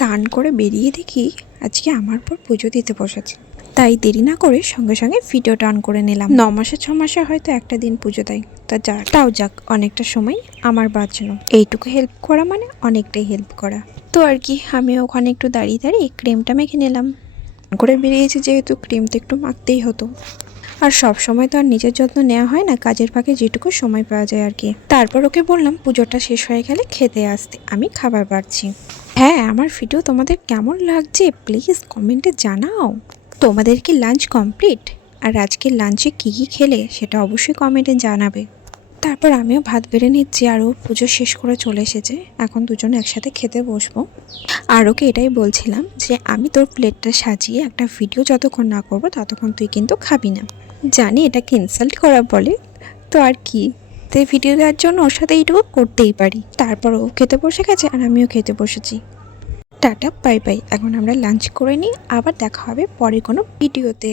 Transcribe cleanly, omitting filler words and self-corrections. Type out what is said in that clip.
স্নান করে বেরিয়ে দেখি আজকে আমার পর পুজো দিতে বসেছে। তাই দেরি না করে সঙ্গে সঙ্গে ভিডিওটা অন করে নিলাম। 9 মাসে 6 মাসে হয়তো একটা দিন পুজো দেয়, তাও যাক অনেকটা সময় আমার বাঁচানো। এইটুকু হেল্প করা মানে অনেকটাই হেল্প করা। তো আর কি, আমি ওখানে একটু দাঁড়িয়ে দাঁড়িয়ে ক্রিমটা মেখে নিলাম। করে বেরিয়েছি যেহেতু ক্রিম তো একটু মাখতেই হতো। আর সব সময় তো আর নিজের যত্ন নেওয়া হয় না, কাজের ফাঁকে যেটুকু সময় পাওয়া যায় আর কি। তারপর ওকে বললাম পুজোটা শেষ হয়ে গেলে খেতে আসতে, আমি খাবার বাড়ছি। হ্যাঁ, আমার ভিডিও তোমাদের কেমন লাগছে প্লিজ কমেন্টে জানাও। তোমাদের কি লাঞ্চ কমপ্লিট? আর আজকে লাঞ্চে কী কী খেলে সেটা অবশ্যই কমেন্টে জানাবে। তারপর আমিও ভাত বেড়ে নিচ্ছি, আর ও পুজো শেষ করে চলে এসেছে। এখন দুজন একসাথে খেতে বসবো। আর ওকে এটাই বলছিলাম যে আমি তোর প্লেটটা সাজিয়ে একটা ভিডিও যতক্ষণ না করবো ততক্ষণ তুই কিন্তু খাবি না। জানি এটাকে ইনসাল্ট করা বলে, তো আর কি, তো ভিডিও দেওয়ার জন্য ওর সাথে এইটুকু করতেই পারি। তারপর ও খেতে বসে গেছে আর আমিও খেতে বসেছি। টাটা বাই বাই, এখন আমরা লাঞ্চ করে নিই, আবার দেখা হবে পরে কোনো ভিডিওতে।